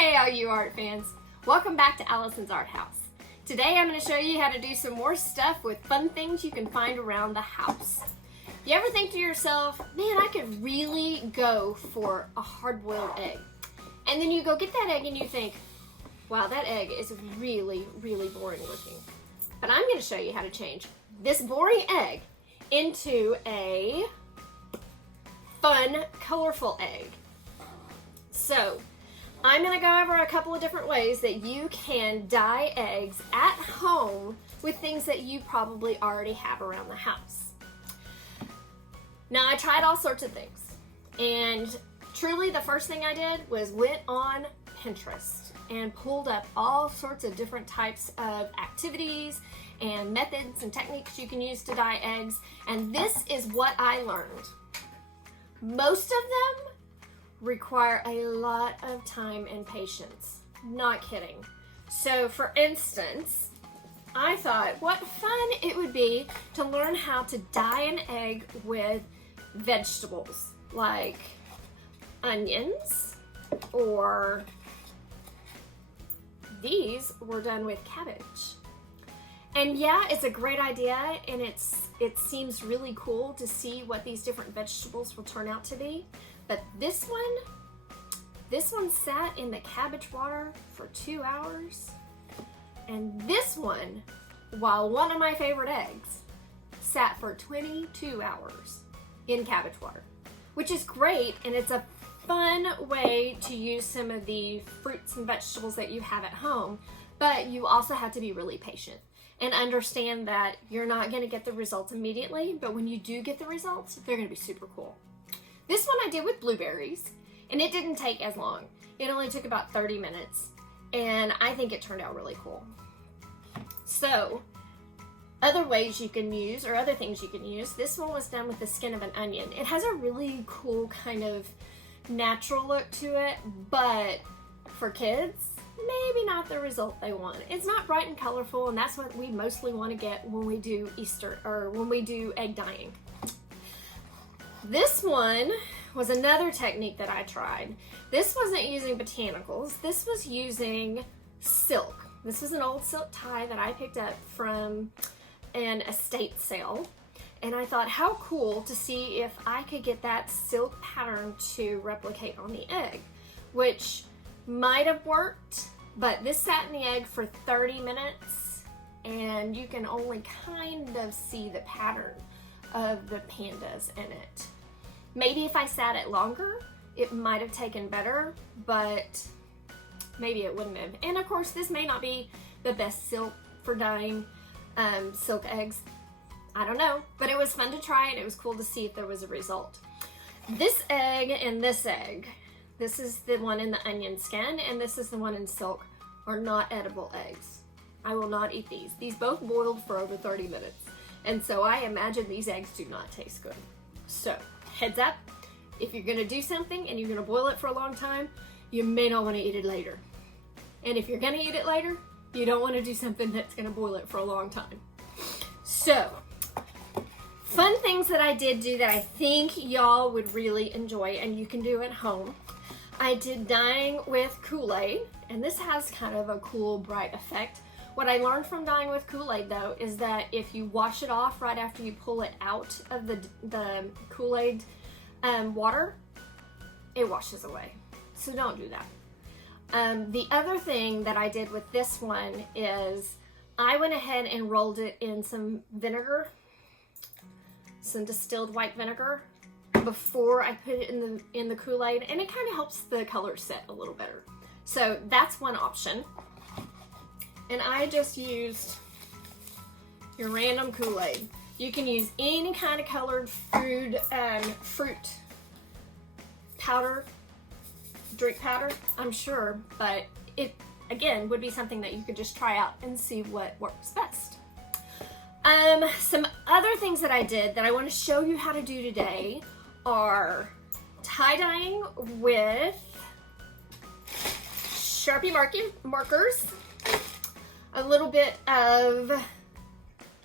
Hey all you art fans, welcome back to Allison's Art House. Today I'm going to show you how to do some more stuff with fun things you can find around the house. You ever think to yourself, man, I could really go for a hard-boiled egg. And then you go get that egg and you think, wow, that egg is really, really boring looking. But I'm going to show you how to change this boring egg into a fun, colorful egg. So, I'm going to go over a couple of different ways that you can dye eggs at home with things that you probably already have around the house. Now, I tried all sorts of things, and truly the first thing I did was went on Pinterest and pulled up all sorts of different types of activities and methods and techniques you can use to dye eggs, and this is what I learned. Most of them require a lot of time and patience. Not kidding. So for instance, I thought what fun it would be to learn how to dye an egg with vegetables like onions, or these were done with cabbage. And yeah, it's a great idea, and it seems really cool to see what these different vegetables will turn out to be. But this one sat in the cabbage water for 2 hours. And this one, while one of my favorite eggs, sat for 22 hours in cabbage water, which is great, and it's a fun way to use some of the fruits and vegetables that you have at home, but you also have to be really patient and understand that you're not going to get the results immediately, but when you do get the results, they're going to be super cool. This one I did with blueberries, and it didn't take as long. It only took about 30 minutes, and I think it turned out really cool. So, other ways you can use, or other things you can use, this one was done with the skin of an onion. It has a really cool kind of natural look to it, but for kids, maybe not the result they want. It's not bright and colorful, and that's what we mostly want to get when we do when we do egg dyeing. This one was another technique that I tried. This wasn't using botanicals. This was using silk. This was an old silk tie that I picked up from an estate sale. And I thought, how cool to see if I could get that silk pattern to replicate on the egg, which might have worked, but this sat in the egg for 30 minutes, and you can only kind of see the pattern of the pandas in it. Maybe if I sat it longer, it might have taken better, but maybe it wouldn't have. And of course, this may not be the best silk for dyeing silk eggs. I don't know, but it was fun to try, and it was cool to see if there was a result. This egg and this egg, this is the one in the onion skin, and this is the one in silk, are not edible eggs. I will not eat these. These both boiled for over 30 minutes, and so I imagine these eggs do not taste good. So, heads up, if you're gonna do something and you're gonna boil it for a long time, you may not wanna eat it later. And if you're gonna eat it later, you don't wanna do something that's gonna boil it for a long time. So, fun things that I did do that I think y'all would really enjoy and you can do at home. I did dyeing with Kool-Aid, and this has kind of a cool, bright effect. What I learned from dyeing with Kool-Aid, though, is that if you wash it off right after you pull it out of the Kool-Aid water, it washes away. So don't do that. The other thing that I did with this one is I went ahead and rolled it in some vinegar, some distilled white vinegar, before I put it in the Kool-Aid, and it kind of helps the color set a little better. So that's one option. And I just used your random Kool-Aid. You can use any kind of colored fruit powder, drink powder, I'm sure, but it, again, would be something that you could just try out and see what works best. Some other things that I did that I want to show you how to do today are tie-dyeing with Sharpie markers, a little bit of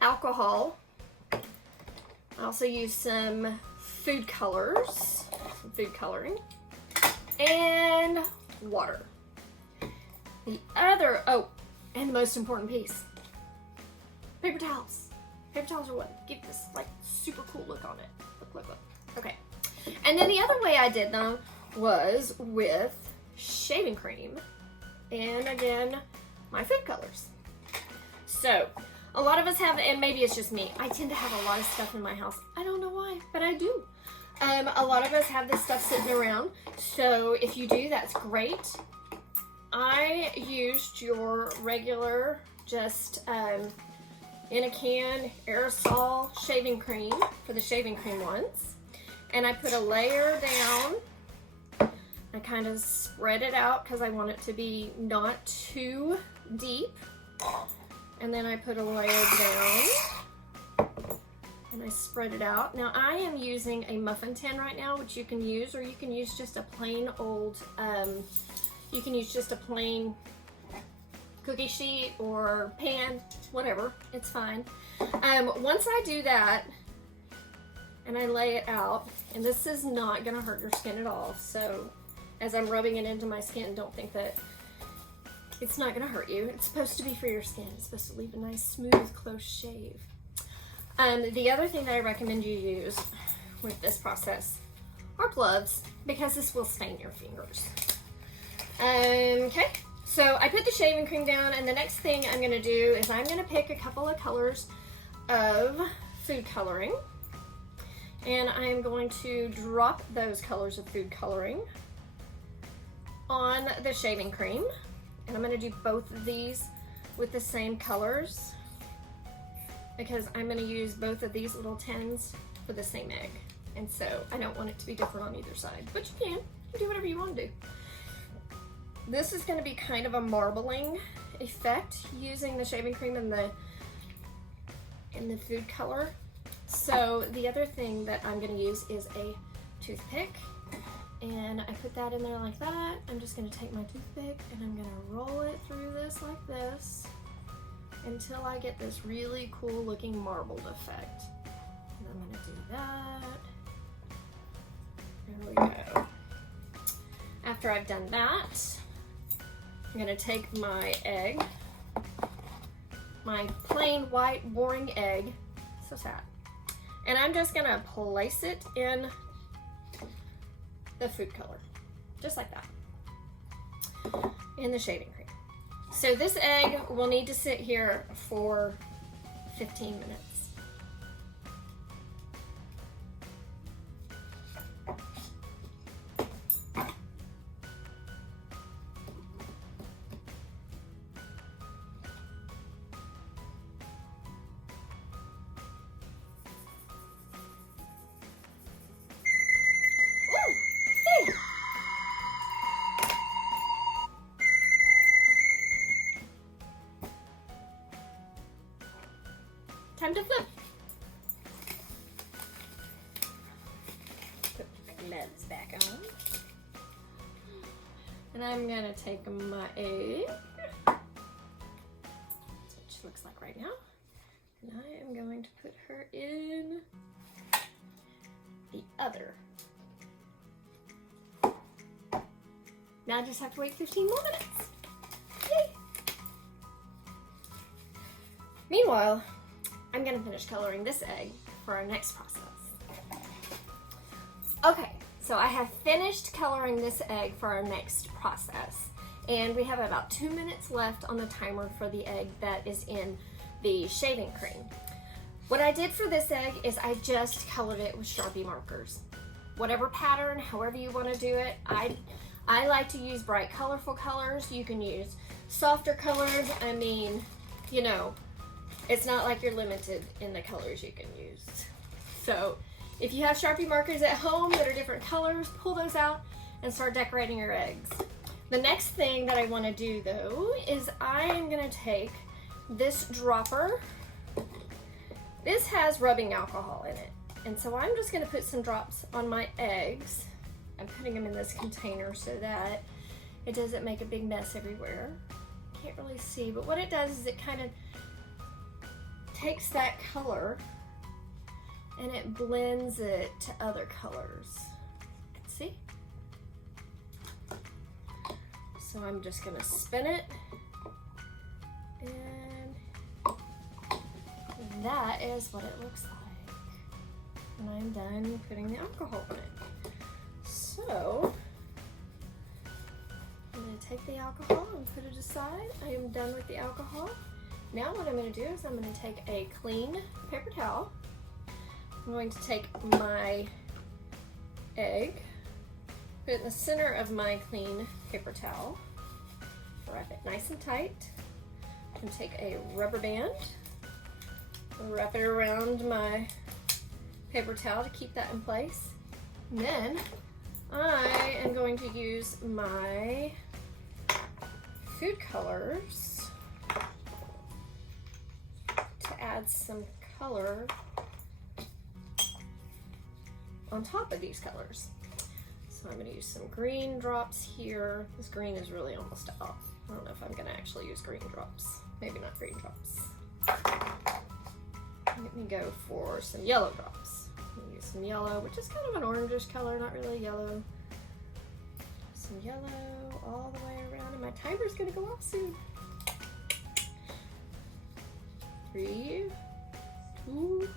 alcohol. I also use some food colors, some food coloring, and water. The other, oh, and the most important piece, paper towels. Paper towels are what give this like super cool look on it. Look. Okay. And then the other way I did them was with shaving cream. And again, my food colors. So, a lot of us have, and maybe it's just me, I tend to have a lot of stuff in my house. I don't know why, but I do. A lot of us have this stuff sitting around. So, if you do, that's great. I used your regular, just in a can, aerosol shaving cream for the shaving cream ones. And I put a layer down. I kind of spread it out because I want it to be not too deep. And then I put a layer down and I spread it out. Now I am using a muffin tin right now, which you can use, or you can use just a plain old, you can use just a plain cookie sheet or pan, whatever, it's fine. Once I do that and I lay it out, and this is not gonna hurt your skin at all, so as I'm rubbing it into my skin, don't think that it's not gonna hurt you. It's supposed to be for your skin. It's supposed to leave a nice, smooth, close shave. The other thing that I recommend you use with this process are gloves, because this will stain your fingers. Okay, so I put the shaving cream down, and the next thing I'm gonna do is I'm gonna pick a couple of colors of food coloring, and I'm going to drop those colors of food coloring on the shaving cream. And I'm gonna do both of these with the same colors because I'm gonna use both of these little tins for the same egg. And so I don't want it to be different on either side, but you can do whatever you want to do. This is gonna be kind of a marbling effect using the shaving cream and the food color. So the other thing that I'm gonna use is a toothpick. And I put that in there like that. I'm just gonna take my toothpick and I'm gonna roll it through this like this until I get this really cool looking marbled effect. And I'm gonna do that. There we go. After I've done that, I'm gonna take my egg, my plain white boring egg, so sad, and I'm just gonna place it in the food color, just like that, in the shaving cream. So this egg will need to sit here for 15 minutes. Time to flip. Put my gloves back on. And I'm gonna take my egg, which looks like right now, and I am going to put her in the other. Now I just have to wait 15 more minutes. Yay! Meanwhile, I'm gonna finish coloring this egg for our next process. Okay, so I have finished coloring this egg for our next process. And we have about 2 minutes left on the timer for the egg that is in the shaving cream. What I did for this egg is I just colored it with Sharpie markers. Whatever pattern, however you wanna do it. I like to use bright, colorful colors. You can use softer colors. I mean, you know, it's not like you're limited in the colors you can use. So if you have Sharpie markers at home that are different colors, pull those out and start decorating your eggs. The next thing that I want to do though is I am going to take this dropper. This has rubbing alcohol in it. And so I'm just going to put some drops on my eggs. I'm putting them in this container so that it doesn't make a big mess everywhere. Can't really see, but what it does is it kind of takes that color and it blends it to other colors. See? So I'm just gonna spin it, and that is what it looks like when I'm done putting the alcohol in it. So I'm gonna take the alcohol and put it aside. I am done with the alcohol. Now what I'm gonna do is I'm gonna take a clean paper towel. I'm going to take my egg, put it in the center of my clean paper towel, wrap it nice and tight, and take a rubber band, wrap it around my paper towel to keep that in place. And then I am going to use my food colors to add some color on top of these colors. So I'm going to use some green drops here. This green is really almost out. I don't know if I'm going to actually use green drops. Maybe not green drops. Let me go for some yellow drops. I'm going to use some yellow, which is kind of an orangish color, not really yellow. Some yellow all the way around, and my timer's going to go off soon. 3, 2,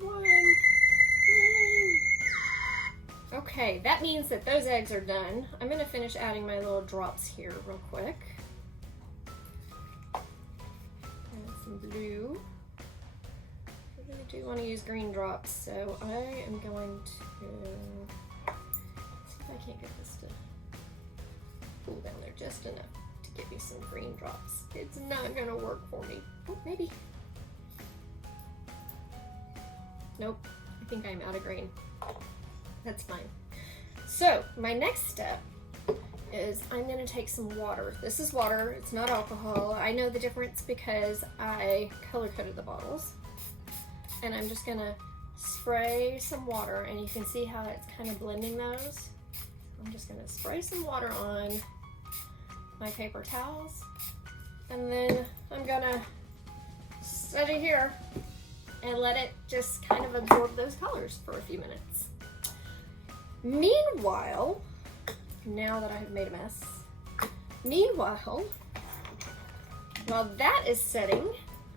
1. Okay, that means that those eggs are done. I'm gonna finish adding my little drops here real quick. Add some blue. I really do want to use green drops, so I am going to see if I can't get this to pull down there just enough to give me some green drops. It's not gonna work for me. Oh, maybe. Nope, I think I'm out of green. That's fine. So my next step is I'm going to take some water. This is water, it's not alcohol. I know the difference because I color coded the bottles. And I'm just going to spray some water, and you can see how it's kind of blending those. I'm just going to spray some water on my paper towels, and then I'm going to set it here and let it just kind of absorb those colors for a few minutes. Meanwhile, now that I have made a mess, while that is setting,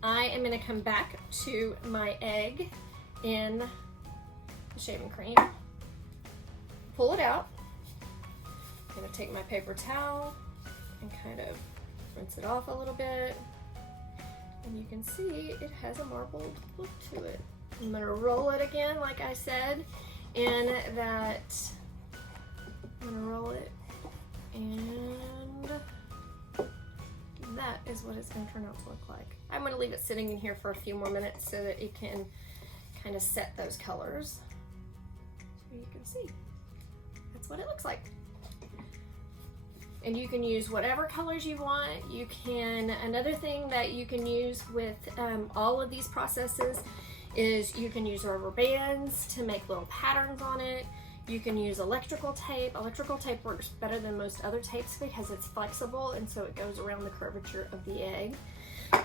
I am going to come back to my egg in the shaving cream, pull it out. I'm going to take my paper towel and kind of rinse it off a little bit. And you can see it has a marbled look to it. I'm going to roll it again, like I said, in that, I'm going to roll it, and that is what it's going to turn out to look like. I'm going to leave it sitting in here for a few more minutes so that it can kind of set those colors. So you can see, that's what it looks like. And you can use whatever colors you want. You can, another thing that you can use with all of these processes is you can use rubber bands to make little patterns on it. You can use electrical tape. Electrical tape works better than most other tapes because it's flexible, and so it goes around the curvature of the egg.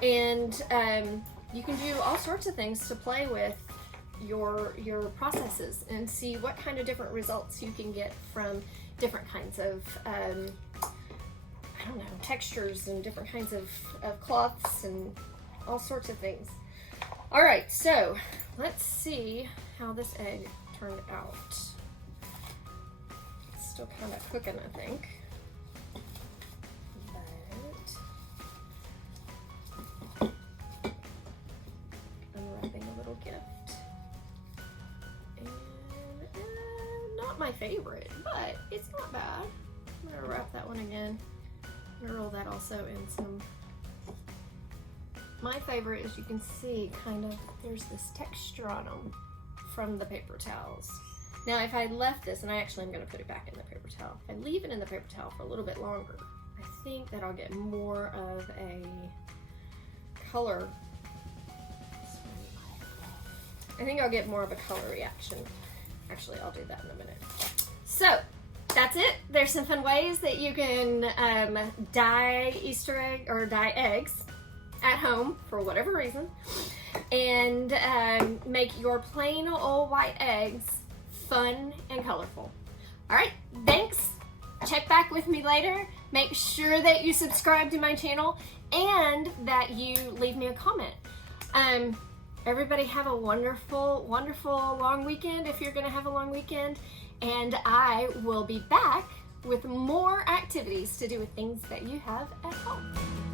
And you can do all sorts of things to play with your processes and see what kind of different results you can get from different kinds of I don't know, textures and different kinds of cloths and all sorts of things. All right, so let's see how this egg turned out. It's still kind of cooking, I think. But unwrapping a little gift. And not my favorite, but it's not bad. I'm gonna wrap that one again. I'm gonna roll that also in some. My favorite is you can see kind of there's this texture on them from the paper towels. Now if I left this, and I actually am going to put it back in the paper towel, if I leave it in the paper towel for a little bit longer, I think that I'll get more of a color. I think I'll get more of a color reaction. Actually, I'll do that in a minute. So that's it. There's some fun ways that you can dye Easter egg or dye eggs at home for whatever reason, and make your plain old white eggs fun and colorful. All right, thanks. Check back with me later. Make sure that you subscribe to my channel and that you leave me a comment. Everybody have a wonderful, wonderful long weekend if you're gonna have a long weekend. And I will be back with more activities to do with things that you have at home.